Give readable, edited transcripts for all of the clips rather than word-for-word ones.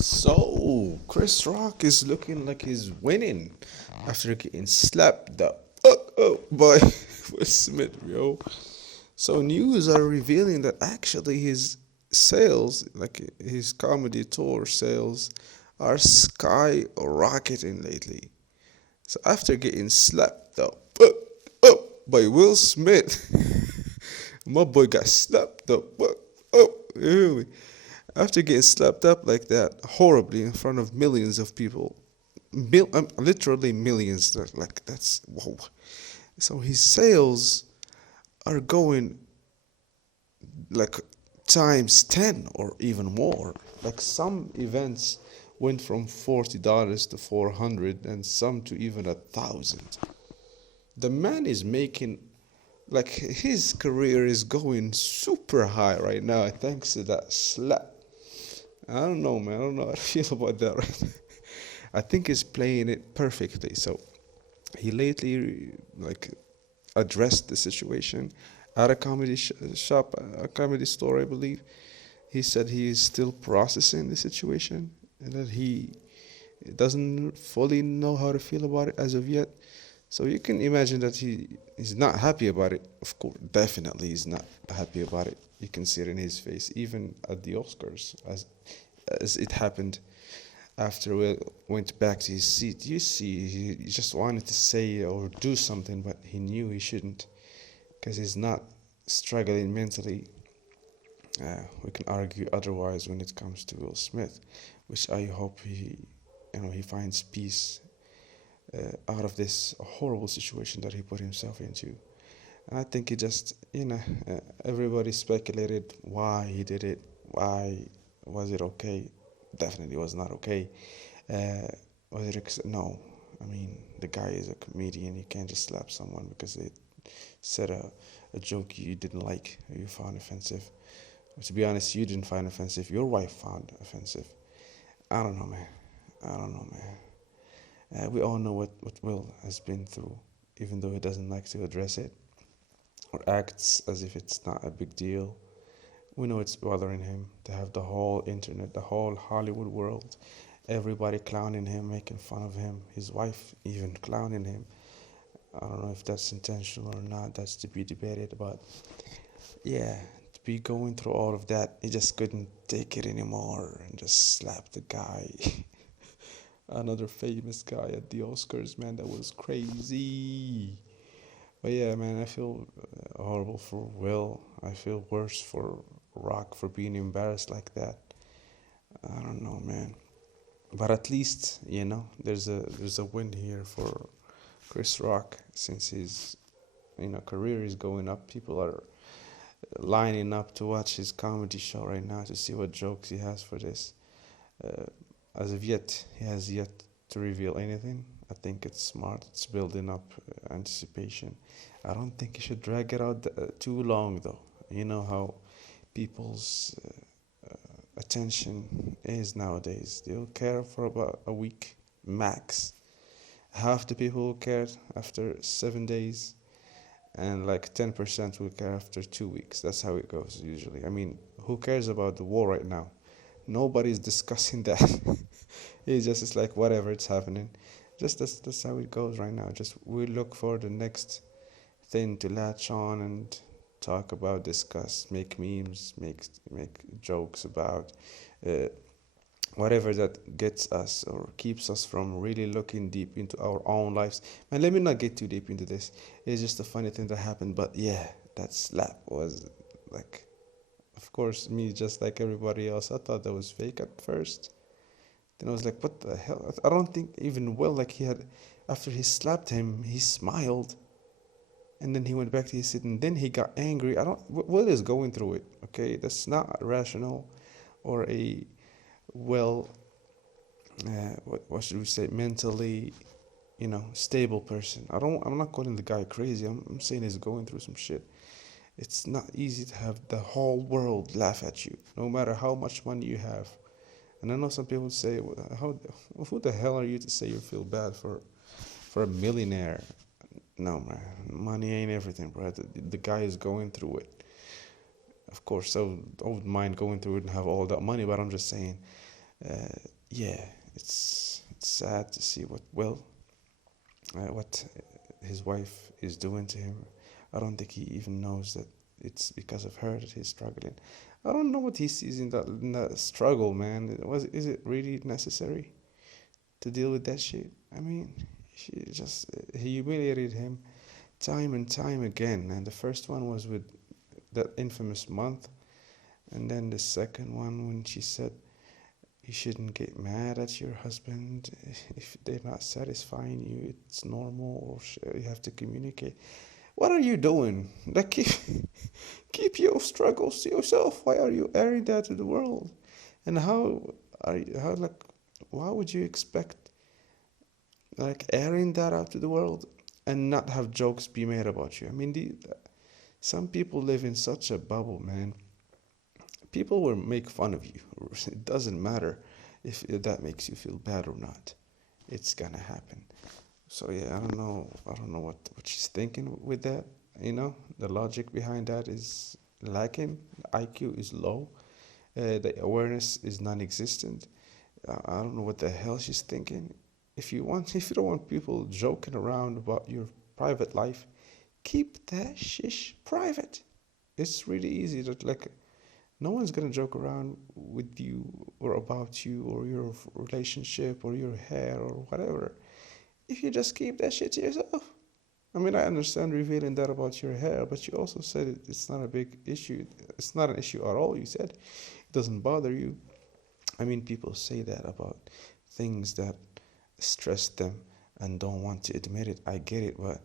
So, Chris Rock is looking like he's winning after getting slapped the fuck up by Will Smith, yo. So, news are revealing that actually his sales, like his comedy tour sales, are skyrocketing lately. So, after getting slapped the fuck up by Will Smith, my boy got slapped the fuck up. Ew. After getting slapped up like that horribly in front of millions of people, literally millions, like that's whoa. So his sales are going like times 10 or even more. Like some events went from $40 to 400 and some to even 1,000. The man is making like his career is going super high right now thanks to that slap. I don't know, man. I don't know how to feel about that right now. I think he's playing it perfectly. So he lately like addressed the situation at a comedy shop, a comedy store, I believe. He said he is still processing the situation and that he doesn't fully know how to feel about it as of yet. So you can imagine that he is not happy about it. Of course, definitely he's not happy about it. You can see it in his face, even at the Oscars, as it happened after we went back to his seat. You see, he just wanted to say or do something, but he knew he shouldn't because he's not struggling mentally. We can argue otherwise when it comes to Will Smith, which I hope he finds peace out of this horrible situation that he put himself into. And I think it just, everybody speculated why he did it. Why was it okay? Definitely was not okay. Uh, was it no? I mean, the guy is a comedian. You can't just slap someone because they said a joke you didn't like or you found offensive. To be honest, you didn't find offensive. Your wife found offensive. I don't know, man. I don't know, man. We all know what Will has been through, even though he doesn't like to address it or acts as if it's not a big deal. We know it's bothering him to have the whole internet, the whole Hollywood world, everybody clowning him, making fun of him, his wife even clowning him. I don't know if that's intentional or not, that's to be debated, but yeah, to be going through all of that, he just couldn't take it anymore and just slapped the guy. Another famous guy at the Oscars, man, that was crazy. But yeah, man, I feel horrible for Will. I feel worse for Rock for being embarrassed like that. I don't know, man. But at least there's a win here for Chris Rock since his career is going up. People are lining up to watch his comedy show right now to see what jokes he has for this. Uh, as of yet, he has yet to reveal anything. I think it's smart. It's building up anticipation. I don't think he should drag it out too long, though. You know how people's attention is nowadays. They'll care for about a week max. Half the people will care after 7 days, and like 10% will care after 2 weeks. That's how it goes usually. I mean, who cares about the war right now? Nobody's discussing that. It's like whatever, it's happening. Just that's how it goes right now. Just we look for the next thing to latch on and talk about, discuss, make memes, make jokes about, uh, whatever that gets us or keeps us from really looking deep into our own lives. Man, let me not get too deep into this. It's just a funny thing that happened, but yeah, that slap was like, of course, me just like everybody else. I thought that was fake at first. Then I was like, what the hell? I don't think even Will, like he had, after he slapped him, he smiled and then he went back to his seat and then he got angry. I don't, Will is going through it, okay? That's not rational or a well, what should we say, mentally, stable person. I'm not calling the guy crazy. I'm saying he's going through some shit. It's not easy to have the whole world laugh at you, no matter how much money you have. And I know some people say, who the hell are you to say you feel bad for a millionaire? No, man, money ain't everything, bro. The guy is going through it. Of course, so I wouldn't mind going through it and have all that money, but I'm just saying, Yeah, it's sad to see what his wife is doing to him. I don't think he even knows that it's because of her that he's struggling. I don't know what he sees in that struggle, man. Is it really necessary to deal with that shit? I mean, she just humiliated him time and time again. And the first one was with that infamous month, and then the second one when she said you shouldn't get mad at your husband if they're not satisfying you. It's normal, or you have to communicate. What are you doing? Like, keep your struggles to yourself. Why are you airing that to the world? And why would you expect like airing that out to the world and not have jokes be made about you? I mean, some people live in such a bubble, man. People will make fun of you. It doesn't matter if that makes you feel bad or not. It's gonna happen. So yeah, I don't know what she's thinking with that. The logic behind that is lacking. The IQ is low. The awareness is non-existent. I don't know what the hell she's thinking. If you don't want people joking around about your private life, keep that shish private. It's really easy to like. No one's gonna joke around with you or about you or your relationship or your hair or whatever if you just keep that shit to yourself. I mean, I understand revealing that about your hair, but you also said it's not a big issue. It's not an issue at all. You said it doesn't bother you. I mean, people say that about things that stress them and don't want to admit it. I get it, but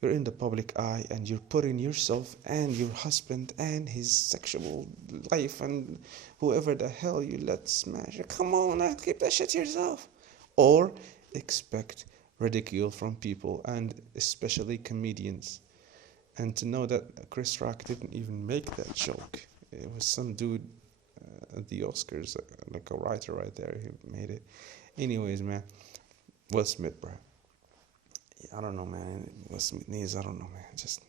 you're in the public eye and you're putting yourself and your husband and his sexual life and whoever the hell you let smash it. Come on, now, keep that shit to yourself. Or expect ridicule from people and especially comedians. And to know that Chris Rock didn't even make that joke. It was some dude at the Oscars, like a writer right there, who made it. Anyways, man, Will Smith, bro. I don't know, man. Will Smith needs, I don't know, man. Just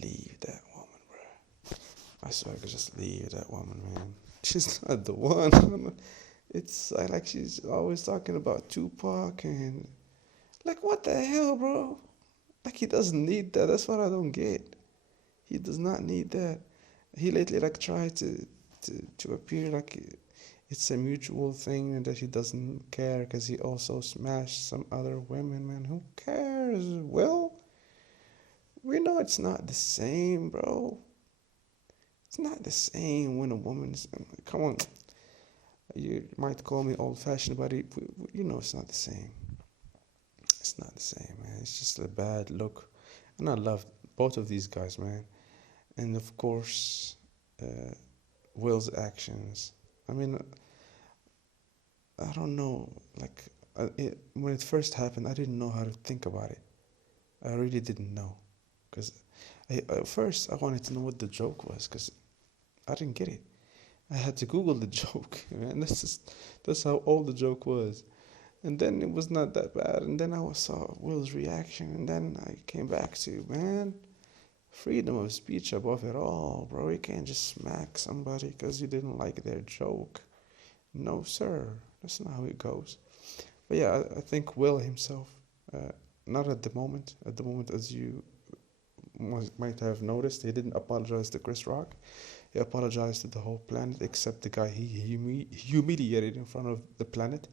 leave that woman, bro. I swear I could just leave that woman, man. She's not the one. She's always talking about Tupac and like, what the hell, bro? Like, he doesn't need that. That's what I don't get. He does not need that. He lately like tried to appear like it's a mutual thing and that he doesn't care because he also smashed some other women, man. Who cares? Well, we know it's not the same, bro. It's not the same when a woman's... Come on. You might call me old-fashioned, but you know it's not the same. It's not the same, man. It's just a bad look. And I love both of these guys, man. And of course, Will's actions. I mean, I don't know. Like, when it first happened, I didn't know how to think about it. I really didn't know. Because at first, I wanted to know what the joke was, because I didn't get it. I had to Google the joke, man. That's how old the joke was. And then it was not that bad. And then I saw Will's reaction. And then I came back to, man, freedom of speech above it all, bro. You can't just smack somebody because you didn't like their joke. No, sir. That's not how it goes. But yeah, I think Will himself, not at the moment. At the moment, as you might have noticed, he didn't apologize to Chris Rock. He apologized to the whole planet except the guy he humiliated in front of the planet.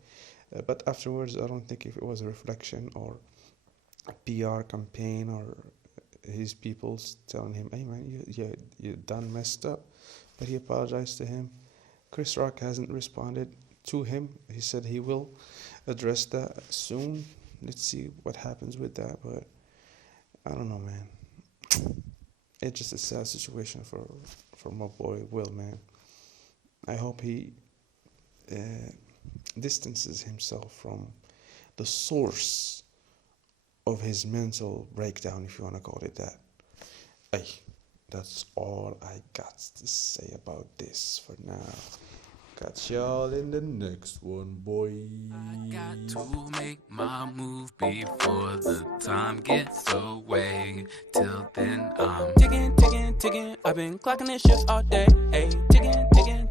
But afterwards, I don't think if it was a reflection or a PR campaign or his people telling him, hey man, you done messed up. But he apologized to him. Chris Rock hasn't responded to him. He said he will address that soon. Let's see what happens with that. But I don't know, man. It's just a sad situation for my boy Will, man. I hope he distances himself from the source of his mental breakdown, if you want to call it that. Hey, that's all I got to say about this for now. Catch y'all in the next one, boy. I got to make my move before the time gets away. Till then, I'm ticking. I've been clocking this shit all day. Ayy,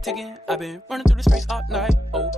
ticking. I've been running through the streets all night. Oh,